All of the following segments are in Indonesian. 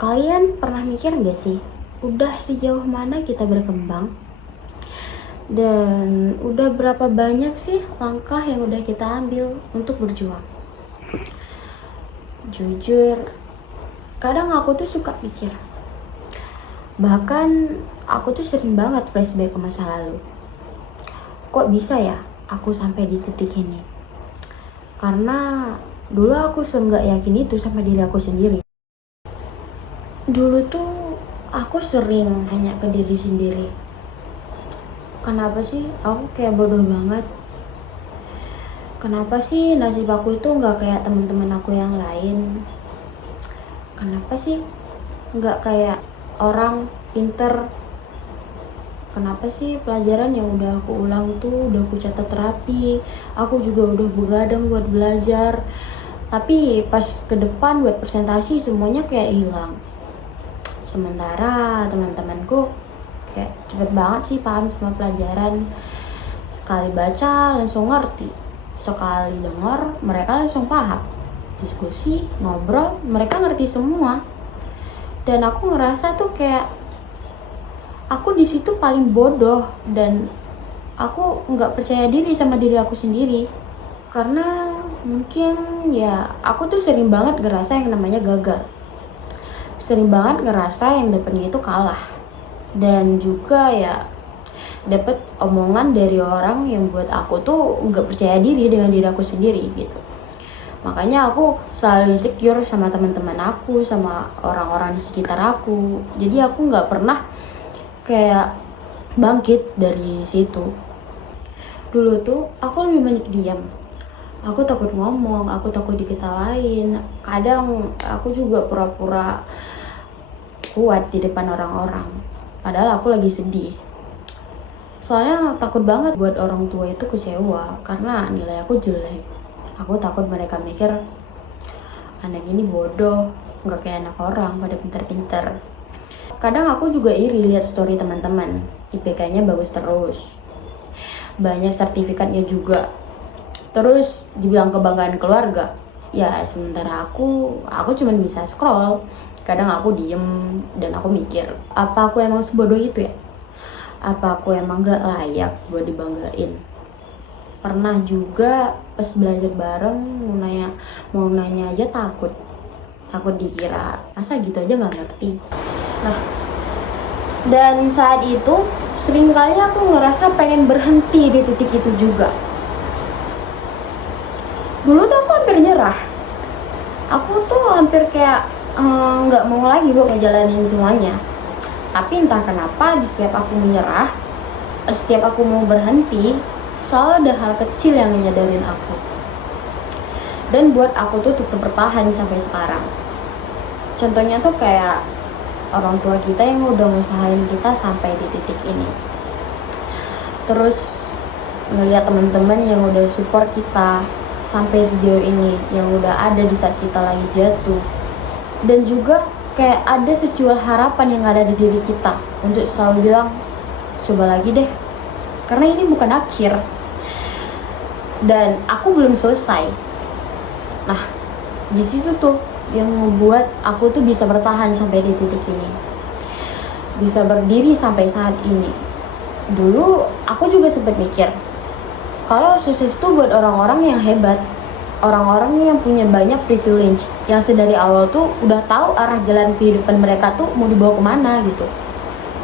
Kalian pernah mikir gak sih, udah sejauh mana kita berkembang? Dan udah berapa banyak sih langkah yang udah kita ambil untuk berjuang? Jujur, kadang aku tuh suka pikir. Bahkan aku tuh sering banget flashback ke masa lalu. Kok bisa ya aku sampai di titik ini? Karena dulu aku seenggak yakin itu sama diri aku sendiri. Dulu tuh aku sering nanya ke diri sendiri, kenapa sih aku kayak bodoh banget? Kenapa sih nasib aku itu nggak kayak teman-teman aku yang lain? Kenapa sih nggak kayak orang pinter? Kenapa sih pelajaran yang udah aku ulang tuh udah aku catat rapi, aku juga udah begadang buat belajar, tapi pas ke depan buat presentasi semuanya kayak hilang. Sementara teman-temanku kayak cepet banget sih paham sama pelajaran. Sekali baca langsung ngerti, sekali dengar mereka langsung paham. Diskusi, ngobrol, mereka ngerti semua. Dan aku ngerasa tuh kayak aku di situ paling bodoh dan aku nggak percaya diri sama diri aku sendiri. Karena mungkin ya aku tuh sering banget ngerasa yang namanya gagal. Sering banget ngerasa yang dapetnya itu kalah. Dan juga ya dapet omongan dari orang yang buat aku tuh nggak percaya diri dengan diri aku sendiri gitu. Makanya aku selalu insecure sama teman-teman aku, sama orang-orang di sekitar aku. Jadi aku nggak pernah kayak bangkit dari situ. Dulu tuh aku lebih banyak diam. Aku takut ngomong, aku takut diketawain. Kadang aku juga pura-pura kuat di depan orang-orang. Padahal aku lagi sedih. Soalnya takut banget buat orang tua itu kecewa karena nilai aku jelek. Aku takut mereka mikir anak ini bodoh, nggak kayak anak orang pada pintar-pintar. Kadang aku juga iri lihat story teman-teman, IPK-nya bagus terus. Banyak sertifikatnya juga. Terus dibilang kebanggaan keluarga. Ya sementara aku cuma bisa scroll. Kadang aku diem dan aku mikir, apa aku emang sebodoh itu ya? Apa aku emang gak layak buat dibanggain? Pernah juga pas belajar bareng mau nanya aja takut dikira masa gitu aja nggak ngerti. Nah, dan saat itu seringkali aku ngerasa pengen berhenti di titik itu juga. Dulu tuh aku hampir nyerah. Aku tuh hampir kayak nggak mau lagi buat ngejalanin semuanya. Tapi entah kenapa di setiap aku menyerah, setiap aku mau berhenti, selalu ada hal kecil yang nyadarin aku. Dan buat aku tuh tetap bertahan sampai sekarang. Contohnya tuh kayak orang tua kita yang udah ngusahain kita sampai di titik ini. Terus ngeliat teman-teman yang udah support kita sampai sejauh ini, yang udah ada di saat kita lagi jatuh. Dan juga kayak ada secuil harapan yang ada di diri kita untuk selalu bilang, coba lagi deh, karena ini bukan akhir. Dan aku belum selesai. Nah, di situ tuh yang membuat aku tuh bisa bertahan sampai di titik ini, bisa berdiri sampai saat ini. Dulu aku juga sempat mikir, kalau sukses tuh buat orang-orang yang hebat, orang-orang yang punya banyak privilege, yang sedari awal tuh udah tahu arah jalan kehidupan mereka tuh mau dibawa kemana gitu.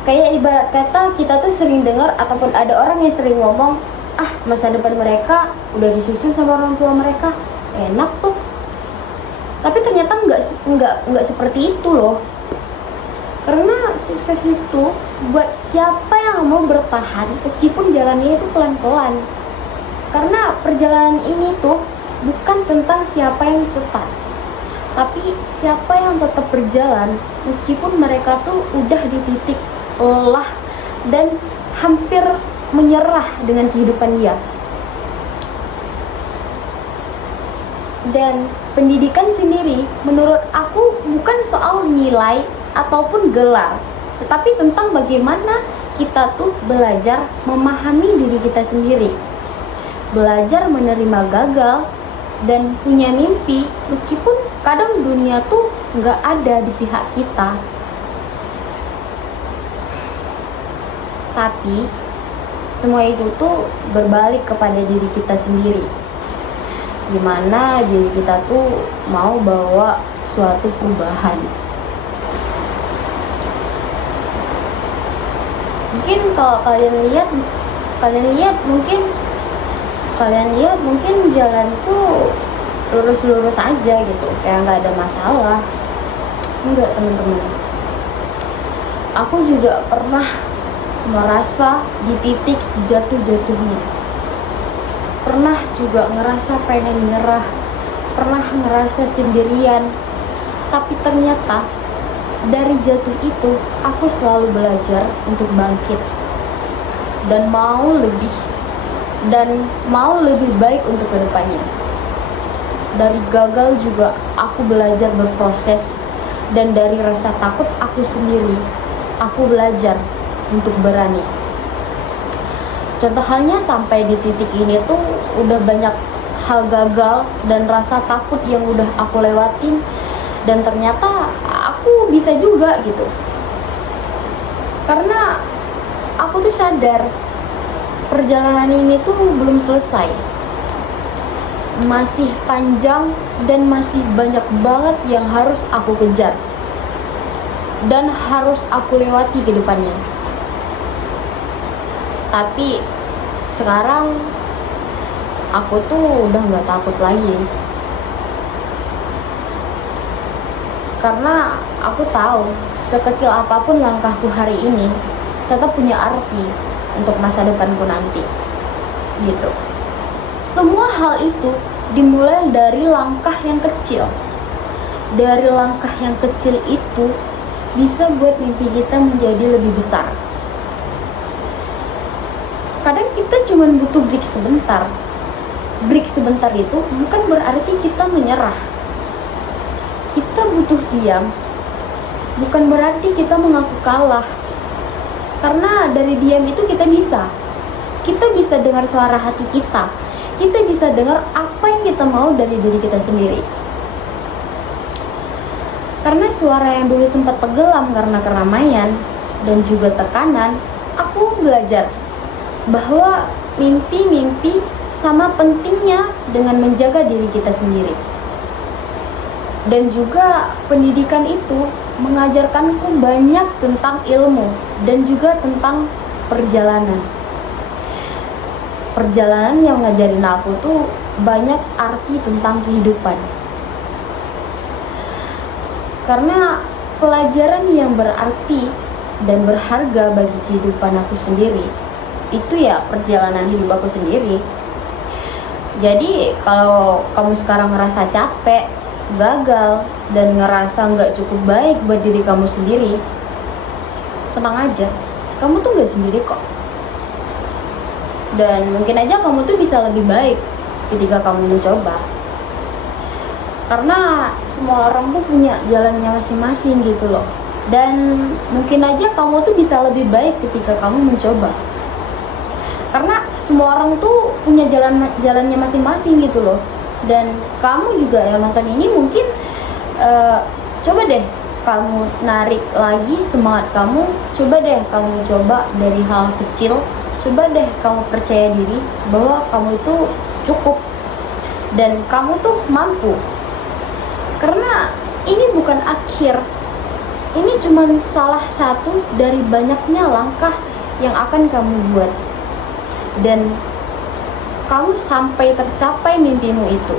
Kayak ibarat kata kita tuh sering dengar ataupun ada orang yang sering ngomong, masa depan mereka udah disusun sama orang tua mereka, enak tuh. Tapi ternyata nggak seperti itu loh. Karena sukses itu buat siapa yang mau bertahan meskipun jalannya itu pelan-pelan. Karena perjalanan ini tuh bukan tentang siapa yang cepat, tapi siapa yang tetap berjalan meskipun mereka tuh udah di titik lelah dan hampir menyerah dengan kehidupan dia. Dan pendidikan sendiri menurut aku bukan soal nilai ataupun gelar, tetapi tentang bagaimana kita tuh belajar memahami diri kita sendiri, belajar menerima gagal, dan punya mimpi meskipun kadang dunia tuh nggak ada di pihak kita. Tapi semua itu tuh berbalik kepada diri kita sendiri, gimana diri kita tuh mau bawa suatu perubahan. Mungkin kalau kalian lihat mungkin jalanku lurus-lurus aja gitu, kayak nggak ada masalah. Enggak, teman-teman, aku juga pernah merasa di titik sejatuh-jatuhnya, pernah juga ngerasa pengen nyerah, pernah ngerasa sendirian. Tapi ternyata dari jatuh itu aku selalu belajar untuk bangkit dan mau lebih baik untuk kedepannya. Dari gagal juga aku belajar berproses, dan dari rasa takut aku sendiri aku belajar untuk berani. Contoh halnya sampai di titik ini tuh udah banyak hal gagal dan rasa takut yang udah aku lewatin, dan ternyata aku bisa juga gitu. Karena aku tuh sadar perjalanan ini tuh belum selesai, masih panjang dan masih banyak banget yang harus aku kejar dan harus aku lewati ke depannya. Tapi sekarang aku tuh udah gak takut lagi, karena aku tahu sekecil apapun langkahku hari ini tetap punya arti untuk masa depanku nanti gitu. Semua hal itu dimulai dari langkah yang kecil. Dari langkah yang kecil itu bisa buat mimpi kita menjadi lebih besar. Kadang kita cuma butuh break sebentar. Break sebentar itu bukan berarti kita menyerah. Kita butuh diam, bukan berarti kita mengaku kalah. Karena dari diam itu kita bisa dengar suara hati kita. Kita bisa dengar apa yang kita mau dari diri kita sendiri. Karena suara yang dulu sempat tenggelam karena keramaian dan juga tekanan, aku belajar bahwa mimpi-mimpi sama pentingnya dengan menjaga diri kita sendiri. Dan juga pendidikan itu mengajarkanku banyak tentang ilmu dan juga tentang perjalanan. Perjalanan yang ngajarin aku tuh banyak arti tentang kehidupan. Karena pelajaran yang berarti dan berharga bagi kehidupan aku sendiri itu ya perjalanan hidup aku sendiri. Jadi kalau kamu sekarang ngerasa capek, gagal, dan ngerasa nggak cukup baik buat diri kamu sendiri, tenang aja, kamu tuh nggak sendiri kok. Dan mungkin aja kamu tuh bisa lebih baik ketika kamu mencoba. Karena semua orang tuh punya jalannya masing-masing gitu loh. Dan mungkin aja kamu tuh bisa lebih baik ketika kamu mencoba. Karena semua orang tuh punya jalannya masing-masing gitu loh. Dan kamu juga yang nonton ini mungkin coba deh kamu narik lagi semangat kamu. Coba deh kamu coba dari hal kecil. Coba deh kamu percaya diri bahwa kamu itu cukup dan kamu tuh mampu. Karena ini bukan akhir, ini cuma salah satu dari banyaknya langkah yang akan kamu buat. Dan kamu sampai tercapai mimpimu itu.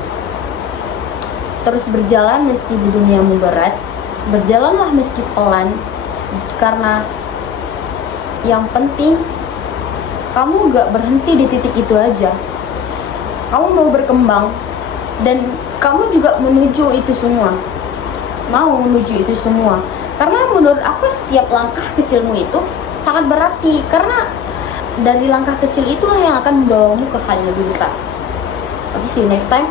Terus berjalan meski di duniamu berat, berjalanlah meski pelan, karena yang penting kamu gak berhenti di titik itu aja. Kamu mau berkembang, dan kamu juga menuju itu semua. Karena menurut aku setiap langkah kecilmu itu sangat berarti. Karena dari langkah kecil itulah yang akan membawamu ke hal yang lebih besar. Oke, see you next time.